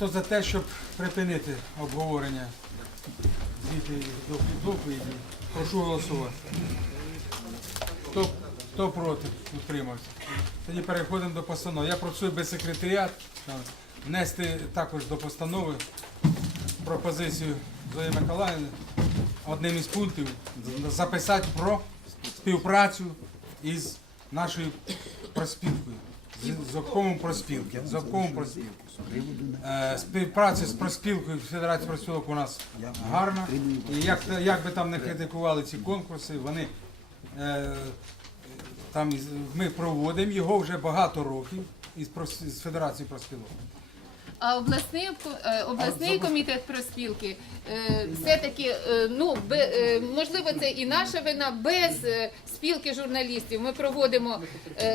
Хто за те, щоб припинити обговорення звіти до доповіді, прошу голосувати. Хто, хто проти, утримався. Тоді переходимо до постанови. Я працюю без секретаріат. Внести також до постанови пропозицію Зої Миколаївни одним із пунктів записати про співпрацю із нашою проспілкою. З з обкомом проспілки. З обкомом проспілки. Е, Співпраця з проспілкою Федерації проспілок у нас гарна. І як, як би там не критикували ці конкурси, вони е, там ми проводимо його вже багато років із, прос- з Федерації проспілок. А обласний е, обласний комітет проспілки е, все-таки, е, ну можливо, це і наша вина. Без спілки журналістів ми проводимо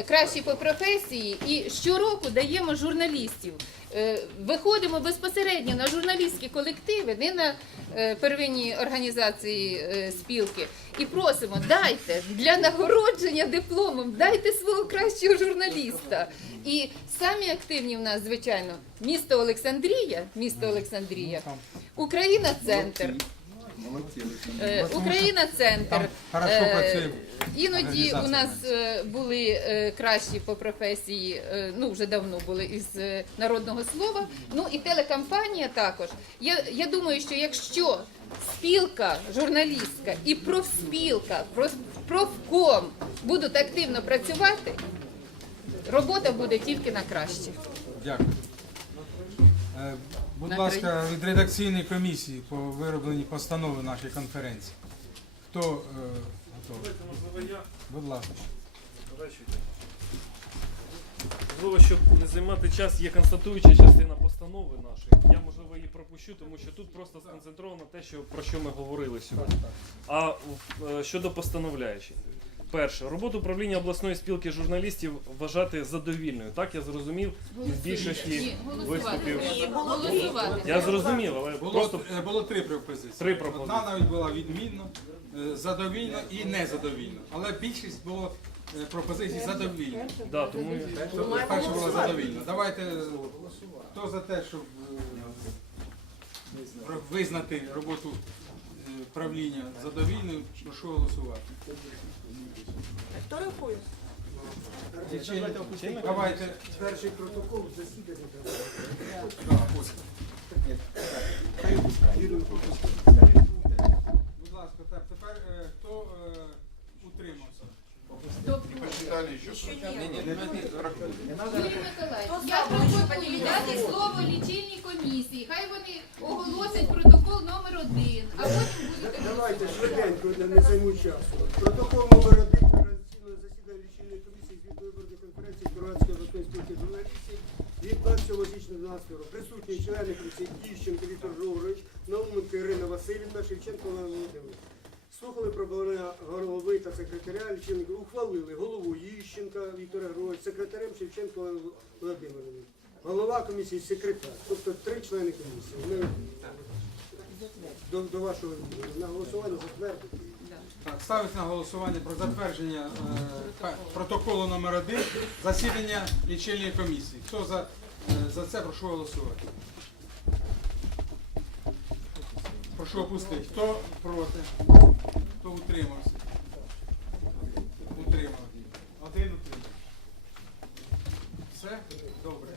кращі по професії і щороку даємо журналістів. Е, Виходимо безпосередньо на журналістські колективи, не на е, первинні організації е, спілки, і просимо, дайте для нагородження дипломом, дайте свого кращого журналіста. І самі активні в нас, звичайно, місто Олександрія, місто Олександрія, Україна центр. Е, Україна центр. Працює Іноді у нас е, були е, кращі по професії, е, ну вже давно були із е, народного слова. Ну і телекомпанія також. Я, я думаю, що якщо спілка журналістська і профспілка, проф- профком будуть активно працювати, робота буде тільки на краще. Дякую. Будь На ласка, від редакційної комісії по виробленні постанови нашої конференції. Хто е, готовий? Можливо, я Будь ласка. Можливо, щоб не займати час, є констатуюча частина постанови нашої. Я можливо її пропущу, тому що тут просто сконцентровано те, що про що ми говорили сьогодні. А е, щодо постановляючих. Перше, роботу управління обласної спілки журналістів вважати задовільною. Так я зрозумів із більшості виступів. Голосувати. Я зрозумів, але Було, просто е, було три пропозиції. Три пропозиції. Одна навіть була відмінно, е, задовільно і незадовільно. Але більшість було е, пропозицій задовільно. да, тому Тобто перше було задовільно. Давайте, е, хто за те, щоб е, про- визнати роботу правління задовільною, прошу голосувати. Хто рахує? Давайте. Перший протокол засідання. Будь ласка, так, тепер е, хто е, утримався? Я пропоную дати слово лічильній комісії. Хай вони оголосять протокол номер один, а потім Давайте швиденько, не- не займу часу. Протокол номер один організаційного засідання лічильної комісії з виборної конференції Хорватської обласної спілки журналістів від 27 січня 12 року. Присутні члени комісії Тіщенко Віктор Жоврович, Науменко Ірина Васильівна, Шевченко Олена Володимирівна. Слухали проблеми голови та секретаря лічильника, ухвалили голову Ющенка Віктора Григоровича, секретарем Шевченко Олена Володимирівна. Голова комісії секретар, тобто три члени комісії. Ми до, до вашого на голосування затвердити. Так, ставить на голосування про затвердження е, протоколу номер один засідання лічильної комісії. Хто за, е, за це прошу голосувати? Прошу опустити. Хто проти? Хто утримався? Утримав. Один утримав. Все? Добре.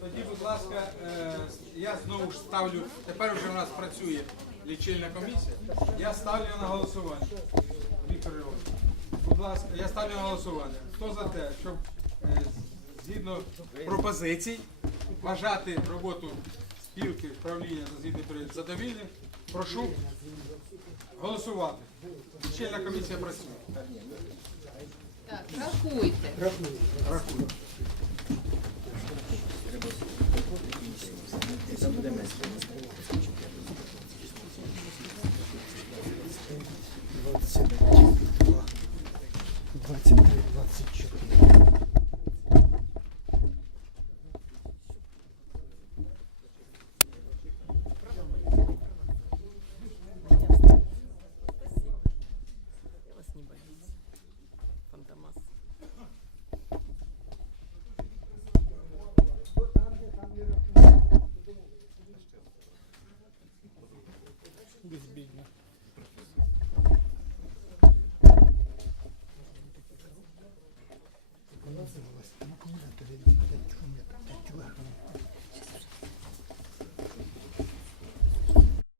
Тоді, будь ласка, е, я знову ж ставлю, тепер вже у нас працює лічильна комісія. Я ставлю на голосування. Віктор Григорович, будь ласка, я ставлю на голосування. Хто за те, щоб е, згідно пропозицій вважати роботу спілки правління за звітний період задовільним, прошу голосувати. Лічильна комісія працює. Так, рахуйте. Рахуємо. 23-24.